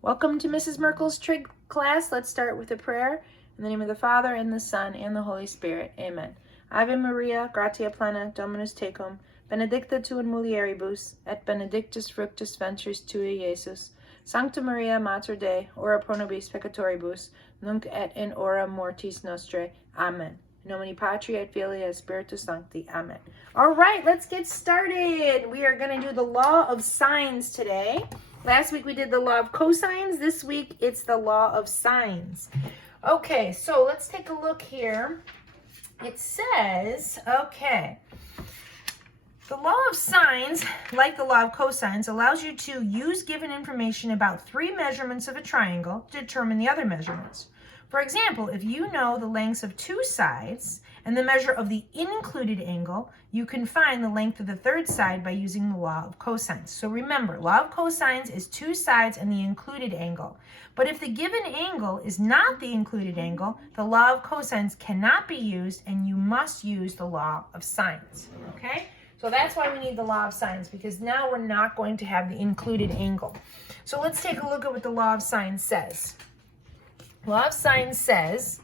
Welcome to Mrs. Merkel's Trig class. Let's start with a prayer. In the name of the Father, and the Son, and the Holy Spirit. Amen. Ave Maria, gratia plena, Dominus tecum, benedicta tu in mulieribus, et benedictus fructus ventris tui, Iesus. Sancta Maria, Mater Dei, ora pro nobis peccatoribus, nunc et in hora mortis nostrae. Amen. In nomine Patri et Filii et Spiritus Sancti. Amen. All right, let's get started. We are going to do the law of sines today. Last week we did the law of cosines. This week it's the law of sines. Okay, so let's take a look here. It says, okay, the law of sines, like the law of cosines, allows you to use given information about three measurements of a triangle to determine the other measurements. For example, if you know the lengths of two sides and the measure of the included angle, you can find the length of the third side by using the law of cosines. So remember, law of cosines is two sides and the included angle. But if the given angle is not the included angle, the law of cosines cannot be used and you must use the law of sines. Okay? So that's why we need the law of sines, because now we're not going to have the included angle. So let's take a look at what the law of sines says. Law of sines says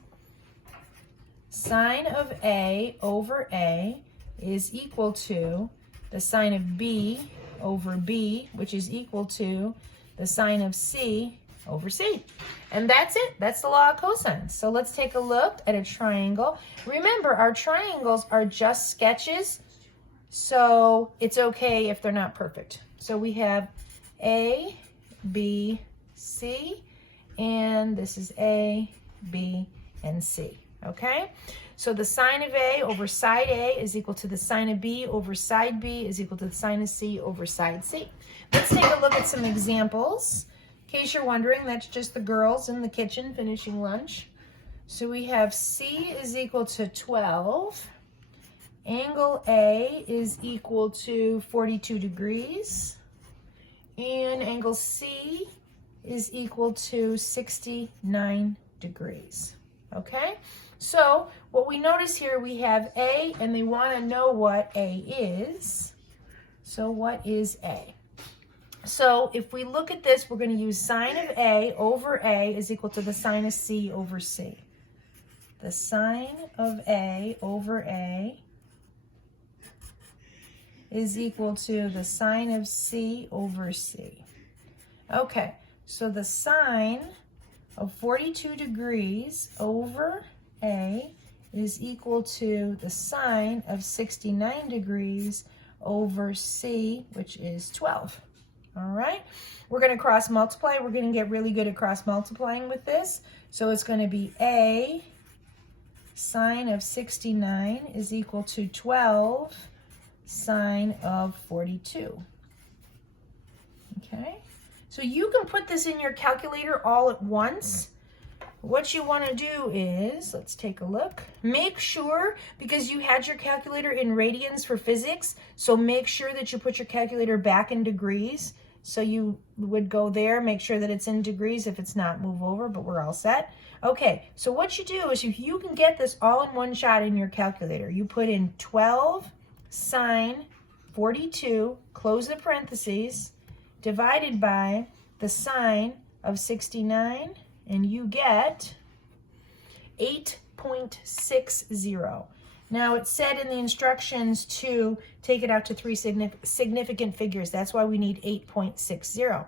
sine of A over A is equal to the sine of B over B, which is equal to the sine of C over C. And that's it. That's the law of cosines. So let's take a look at a triangle. Remember, our triangles are just sketches, so it's okay if they're not perfect. So we have A, B, C, and this is A, B, and C, okay? So the sine of A over side A is equal to the sine of B over side B is equal to the sine of C over side C. Let's take a look at some examples. In case you're wondering, that's just the girls in the kitchen finishing lunch. So we have C is equal to 12. Angle A is equal to 42 degrees. And angle C is equal to 69 degrees. Okay? So what we notice here, we have A, and they want to know what A is. So what is A? So if we look at this, we're going to use sine of A over A is equal to the sine of C over C. The sine of A over A is equal to the sine of C over C. Okay, so the sine of 42 degrees over A is equal to the sine of 69 degrees over C, which is 12. All right, we're going to cross multiply. We're going to get really good at cross multiplying with this. So it's going to be A sine of 69 is equal to 12 sine of 42. Okay, so you can put this in your calculator all at once. What you want to do is, let's take a look. Make sure, because you had your calculator in radians for physics, so make sure that you put your calculator back in degrees. So you would go there, make sure that it's in degrees. If it's not, move over, but we're all set. Okay, so what you do is you can get this all in one shot in your calculator. You put in 12 sine 42, close the parentheses, divided by the sine of 69, and you get 8.60. Now, it said in the instructions to take it out to three significant figures. That's why we need 8.60.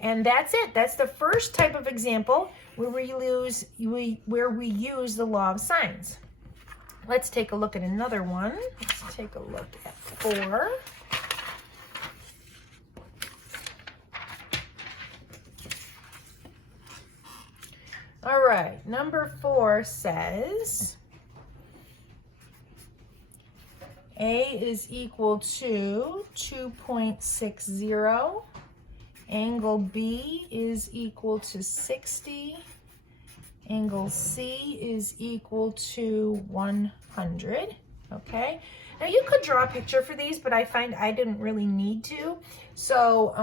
And that's it. That's the first type of example where we use the law of sines. Let's take a look at another one. Let's take a look at 4. All right, number 4 says A is equal to 2.60. Angle B is equal to 60. Angle C is equal to 100. Okay, now you could draw a picture for these, but I find I didn't really need to. So,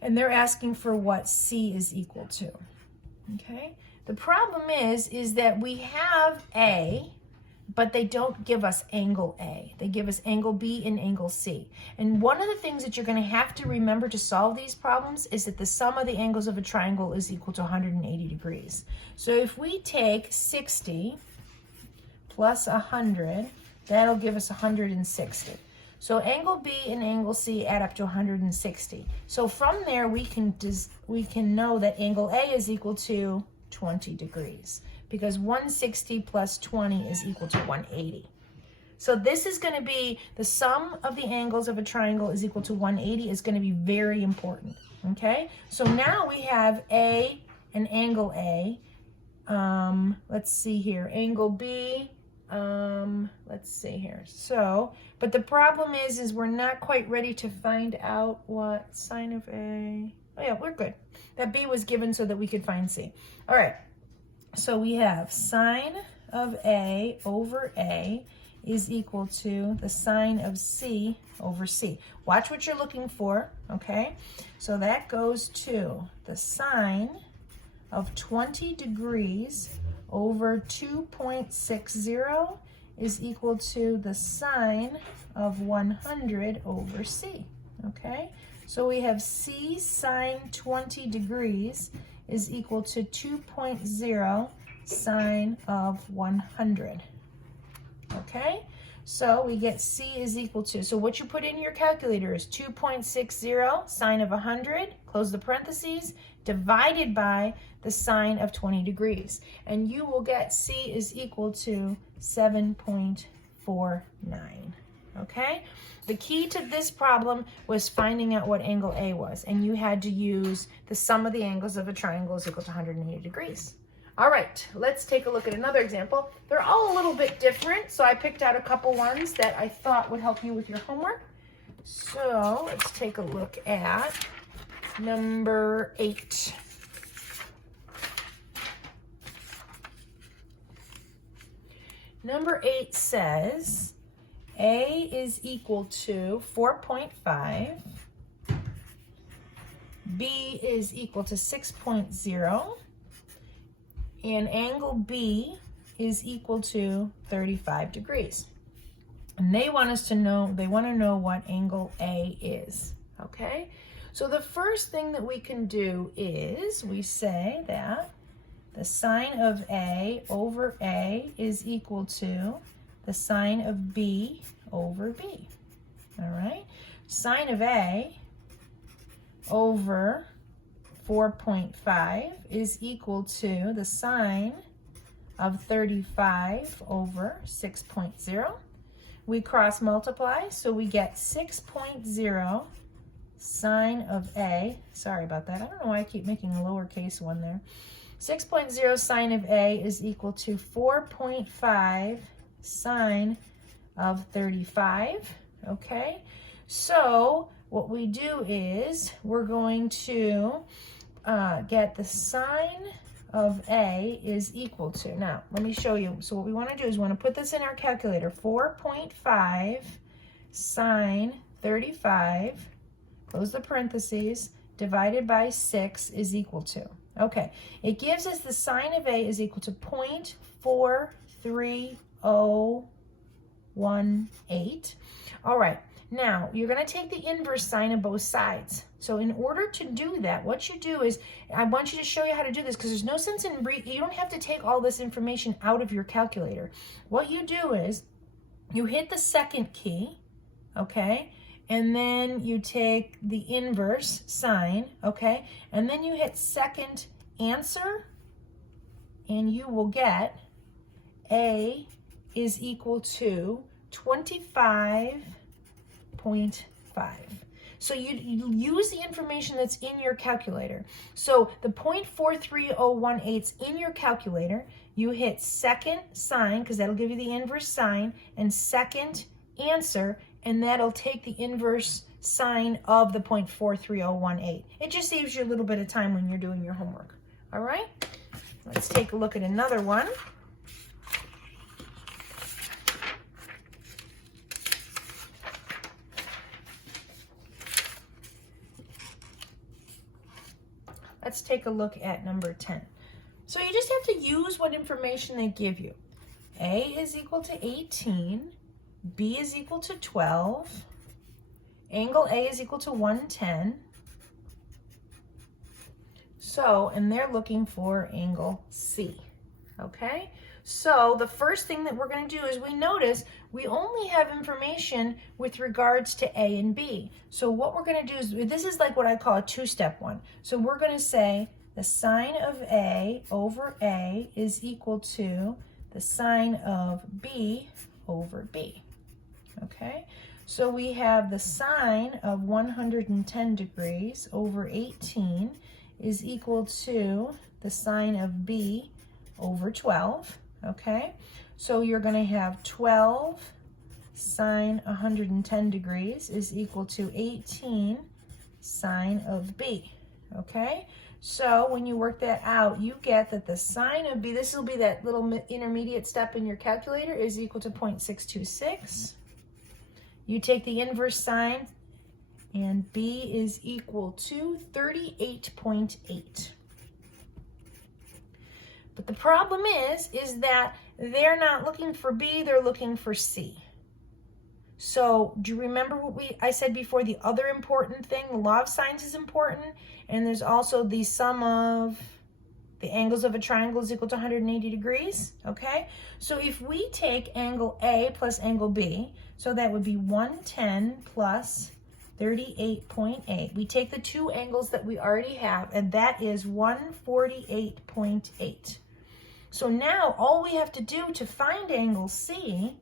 and they're asking for what C is equal to. Okay, the problem is that we have A, but they don't give us angle A. They give us angle B and angle C. And one of the things that you're going to have to remember to solve these problems is that the sum of the angles of a triangle is equal to 180 degrees. So if we take 60 plus 100, that'll give us 160. So angle B and angle C add up to 160. So from there we can know that angle A is equal to 20 degrees, because 160 plus 20 is equal to 180. So this is going to be the sum of the angles of a triangle is equal to 180 is going to be very important. Okay, so now we have A and angle A. Let's see here, angle B. Let's see here. So, but the problem is we're not quite ready to find out what sine of A. Oh yeah, we're good. That B was given so that we could find C. All right. So we have sine of A over A is equal to the sine of C over C. Watch what you're looking for, okay? So that goes to the sine of 20 degrees over 2.60 is equal to the sine of 100 over C, okay? So we have C sine 20 degrees is equal to 2.0 sine of 100, okay? So we get C is equal to, so what you put in your calculator is 2.60 sine of 100, close the parentheses, divided by the sine of 20 degrees. And you will get C is equal to 7.49, okay? The key to this problem was finding out what angle A was, and you had to use the sum of the angles of a triangle is equal to 180 degrees. All right, let's take a look at another example. They're all a little bit different, so I picked out a couple ones that I thought would help you with your homework. So let's take a look at number 8. Number 8 says A is equal to 4.5, B is equal to 6.0, and angle B is equal to 35 degrees. And they want us to know, they want to know what angle A is, okay? So the first thing that we can do is we say that the sine of A over A is equal to the sine of B over B, all right? Sine of A over 4.5 is equal to the sine of 35 over 6.0. We cross multiply, so we get 6.0 sine of A. Sorry about that. I don't know why I keep making a lowercase one there. 6.0 sine of A is equal to 4.5 sine of 35, okay? So what we do is we're going to get the sine of A is equal to, now let me show you. So what we want to do is we want to put this in our calculator. 4.5 sine 35, close the parentheses, divided by 6 is equal to. Okay, it gives us the sine of A is equal to 0.43018. All right, now you're going to take the inverse sine of both sides. So in order to do that, what you do is, I want you to show you how to do this because there's no sense in, you don't have to take all this information out of your calculator. What you do is you hit the second key, okay? And then you take the inverse sine, okay? And then you hit second answer, and you will get A is equal to 25.5. So you use the information that's in your calculator. So the 0.43018's in your calculator, you hit second sine, because that'll give you the inverse sine, and second answer, and that'll take the inverse sine of the 0.43018. It just saves you a little bit of time when you're doing your homework. All right? Let's take a look at another one. Let's take a look at number 10. So you just have to use what information they give you. A is equal to 18, B is equal to 12, angle A is equal to 110. So, and they're looking for angle C, okay? So the first thing that we're going to do is we notice we only have information with regards to A and B. So what we're going to do is, this is like what I call a two-step one. So we're going to say the sine of A over A is equal to the sine of B over B, okay? So we have the sine of 110 degrees over 18 is equal to the sine of B over 12. Okay, so you're going to have 12 sine 110 degrees is equal to 18 sine of B. Okay, so when you work that out, you get that the sine of B, this will be that little intermediate step in your calculator, is equal to 0.626. You take the inverse sine, and B is equal to 38.8. But the problem is that they're not looking for B, they're looking for C. So do you remember what I said before? The other important thing, the law of sines is important, and there's also the sum of the angles of a triangle is equal to 180 degrees, okay? So if we take angle A plus angle B, so that would be 110 plus 38.8. We take the two angles that we already have, and that is 148.8. So now all we have to do to find angle C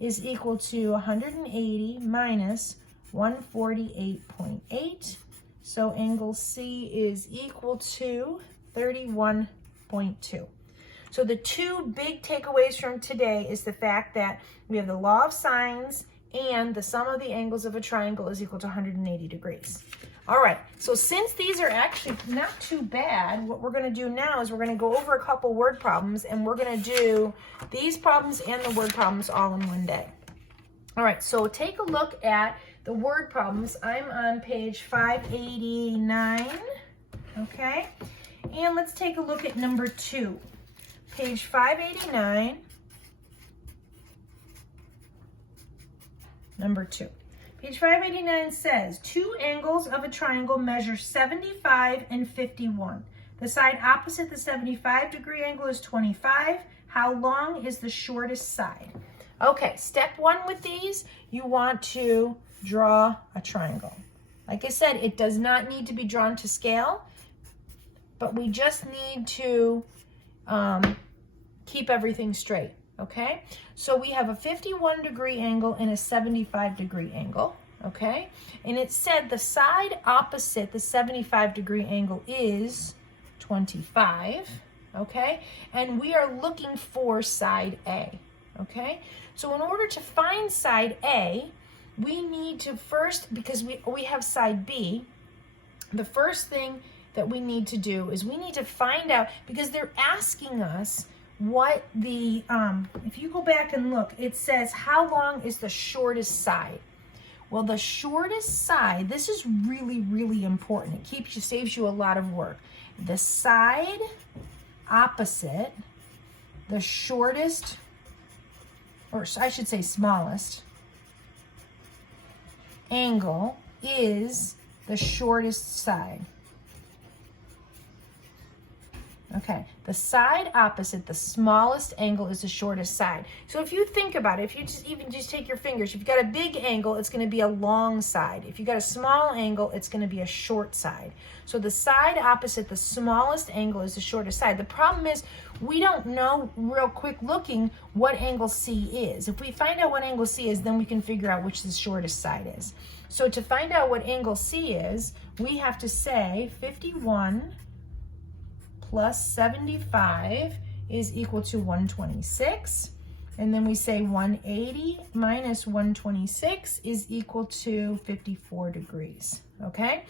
is equal to 180 minus 148.8. So angle C is equal to 31.2. So the two big takeaways from today is the fact that we have the law of sines and the sum of the angles of a triangle is equal to 180 degrees. All right, so since these are actually not too bad, what we're going to do now is we're going to go over a couple word problems, and we're going to do these problems and the word problems all in one day. All right, so take a look at the word problems. I'm on page 589, okay? And let's take a look at number 2. Page 589, number 2. Page 589 says, two angles of a triangle measure 75 and 51. The side opposite the 75-degree angle is 25. How long is the shortest side? Okay, step one with these, you want to draw a triangle. Like I said, it does not need to be drawn to scale, but we just need to keep everything straight. Okay, so we have a 51-degree angle and a 75-degree angle, okay? And it said the side opposite the 75-degree angle is 25, okay? And we are looking for side A, okay? So in order to find side A, we need to first, because we have side B, the first thing that we need to do is we need to find out, because they're asking us what the, if you go back and look, it says how long is the shortest side? Well, the shortest side, this is really, really important. It saves you a lot of work. The side opposite the shortest, or I should say smallest, angle is the shortest side. Okay, the side opposite the smallest angle is the shortest side. So if you think about it, if you just take your fingers, if you've got a big angle, it's going to be a long side. If you've got a small angle, it's going to be a short side. So the side opposite the smallest angle is the shortest side. The problem is we don't know real quick looking what angle C is. If we find out what angle C is, then we can figure out which the shortest side is. So to find out what angle C is, we have to say 51 plus 75 is equal to 126. And then we say 180 minus 126 is equal to 54 degrees, okay?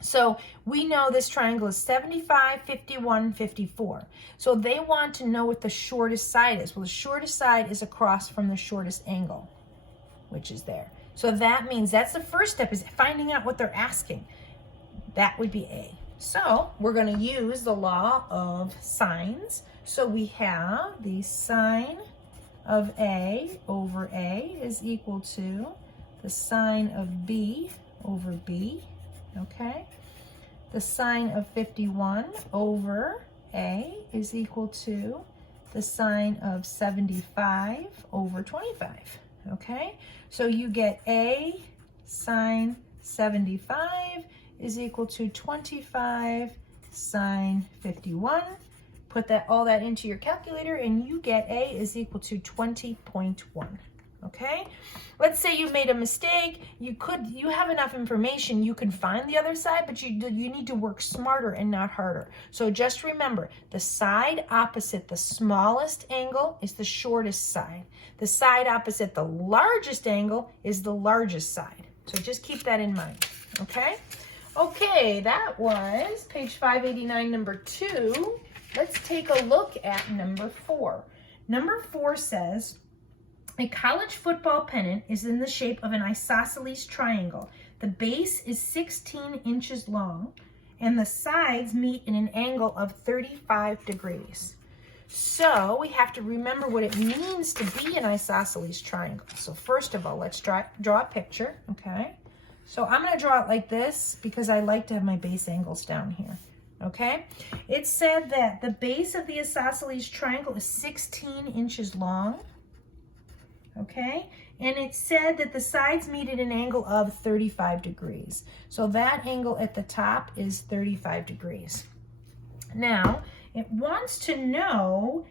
So we know this triangle is 75, 51, 54. So they want to know what the shortest side is. Well, the shortest side is across from the shortest angle, which is there. So that means that's the first step, is finding out what they're asking. That would be A. So we're going to use the law of sines. So we have the sine of A over A is equal to the sine of B over B, okay? The sine of 51 over A is equal to the sine of 75 over 25, okay? So you get A sine 75 is equal to 25 sine 51. Put all that into your calculator and you get A is equal to 20.1. Okay, let's say you made a mistake. You have enough information, you can find the other side, but you need to work smarter and not harder. So just remember, the side opposite the smallest angle is the shortest side. The side opposite the largest angle is the largest side. So just keep that in mind, okay? Okay, that was page 589, number 2. Let's take a look at number 4. Number 4 says, a college football pennant is in the shape of an isosceles triangle. The base is 16 inches long, and the sides meet in an angle of 35 degrees. So we have to remember what it means to be an isosceles triangle. So first of all, let's draw a picture, okay? So I'm going to draw it like this because I like to have my base angles down here, okay? It said that the base of the isosceles triangle is 16 inches long, okay? And it said that the sides meet at an angle of 35 degrees. So that angle at the top is 35 degrees. Now, it wants to know,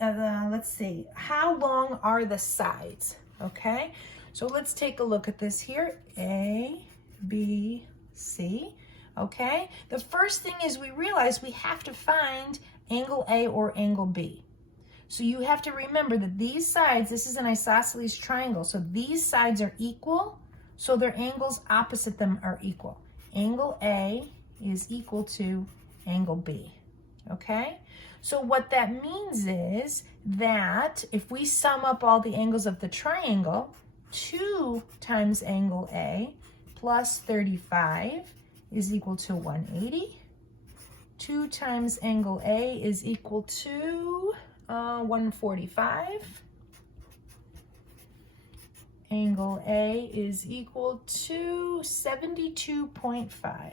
let's see, how long are the sides, okay? So let's take a look at this here, A, B, C, okay? The first thing is we realize we have to find angle A or angle B. So you have to remember that these sides, this is an isosceles triangle, so these sides are equal, so their angles opposite them are equal. Angle A is equal to angle B, okay? So what that means is that if we sum up all the angles of the triangle, 2 times angle A plus 35 is equal to 180. 2 times angle A is equal to 145. Angle A is equal to 72.5.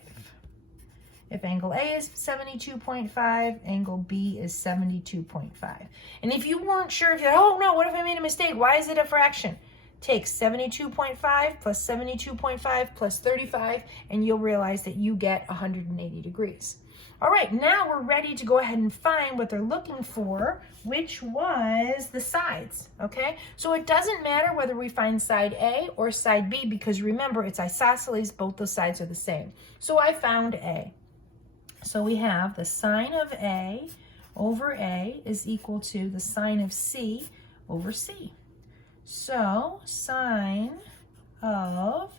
If angle A is 72.5, angle B is 72.5. And if you weren't sure, if you're like, oh no, what if I made a mistake? Why is it a fraction? Take 72.5 plus 72.5 plus 35, and you'll realize that you get 180 degrees. All right, now we're ready to go ahead and find what they're looking for, which was the sides, okay? So it doesn't matter whether we find side A or side B, because remember, it's isosceles, both those sides are the same. So I found A. So we have the sine of A over A is equal to the sine of C over C. So sine of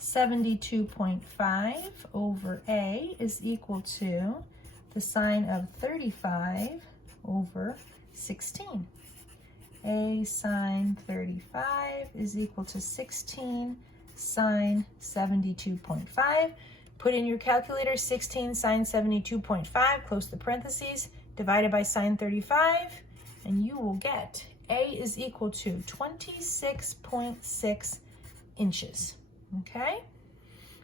72.5 over A is equal to the sine of 35 over 16. A sine 35 is equal to 16 sine 72.5. Put in your calculator 16 sine 72.5, close the parentheses, divided by sine 35, and you will get A is equal to 26.6 inches. Okay,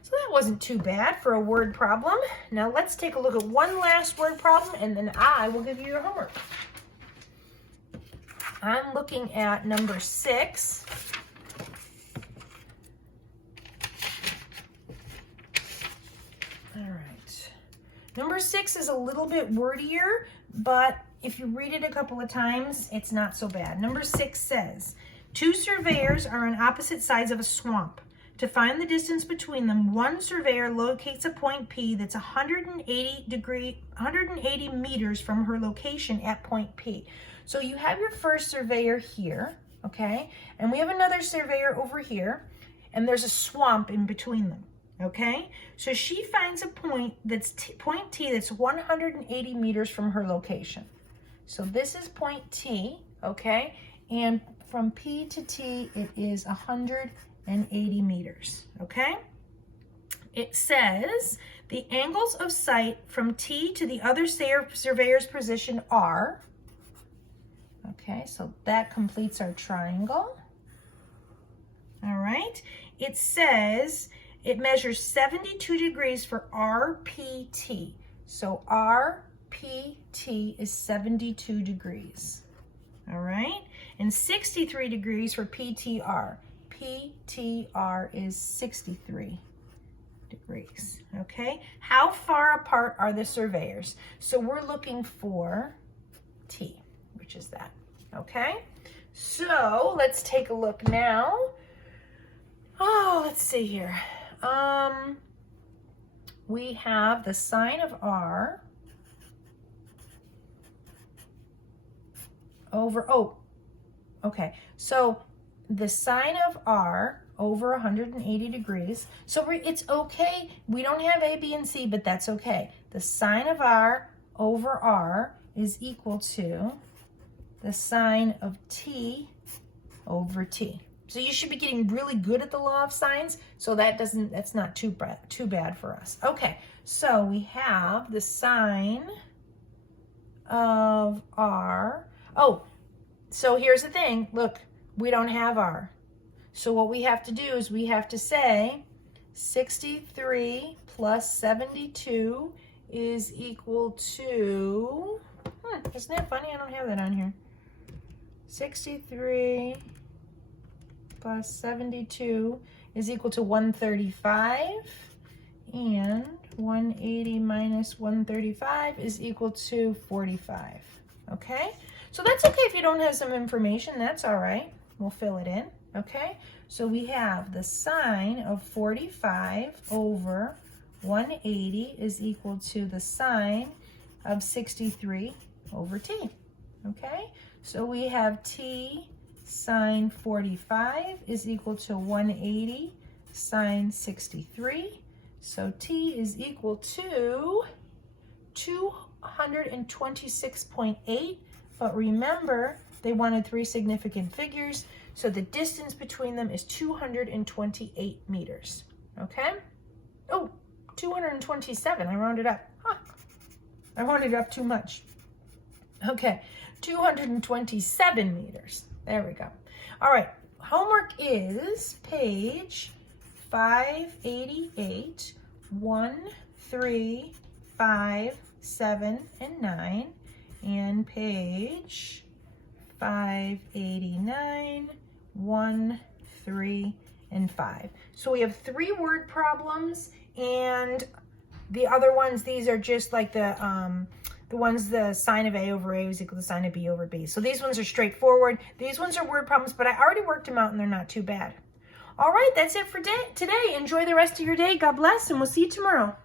so that wasn't too bad for a word problem. Now let's take a look at one last word problem, and then I will give you your homework. I'm looking at number 6. All right. Number 6 is a little bit wordier, but if you read it a couple of times, it's not so bad. Number 6 says, 2 surveyors are on opposite sides of a swamp. To find the distance between them, one surveyor locates a point P that's 180 meters from her location at point P. So you have your first surveyor here, okay? And we have another surveyor over here, and there's a swamp in between them, okay? So she finds a point that's point T that's 180 meters from her location. So this is point T, okay? And from P to T, it is 180 meters, okay? It says the angles of sight from T to the other surveyor's position are, Okay, so that completes our triangle. All right, it says it measures 72 degrees for RPT. So RPT is 72 degrees. All right, and 63 degrees for PTR. PTR is 63 degrees. Okay, how far apart are the surveyors? So we're looking for T, which is that. Okay, so let's take a look now. Oh, let's see here. We have the sine of R over, okay. So the sine of R over 180 degrees. So it's okay. We don't have A, B, and C, but that's okay. The sine of R over R is equal to the sine of T over T. So you should be getting really good at the law of sines, so that's not too bad for us. Okay, so we have the sine of R. Oh, so here's the thing. Look, we don't have R. So what we have to do is we have to say 63 plus 72 is equal to, isn't that funny? I don't have that on here. 63 plus 72 is equal to 135, and 180 minus 135 is equal to 45. Okay, so that's okay if you don't have some information. That's all right. We'll fill it in. Okay, so we have the sine of 45 over 180 is equal to the sine of 63 over T. Okay, so we have T sine 45 is equal to 180 sine 63. So T is equal to 226.8. But remember, they wanted 3 significant figures, so the distance between them is 228 meters. Okay? Oh, 227. I rounded up. I rounded up too much. Okay, 227 meters. There we go. All right, homework is page 588, 1, 3, 5, 7, and 9, and page 589, 1, 3, and 5. So we have 3 word problems, and the other ones, these are just like the ones, the sine of A over A is equal to sine of B over B. So these ones are straightforward. These ones are word problems, but I already worked them out and they're not too bad. All right, that's it for today. Enjoy the rest of your day. God bless, and we'll see you tomorrow.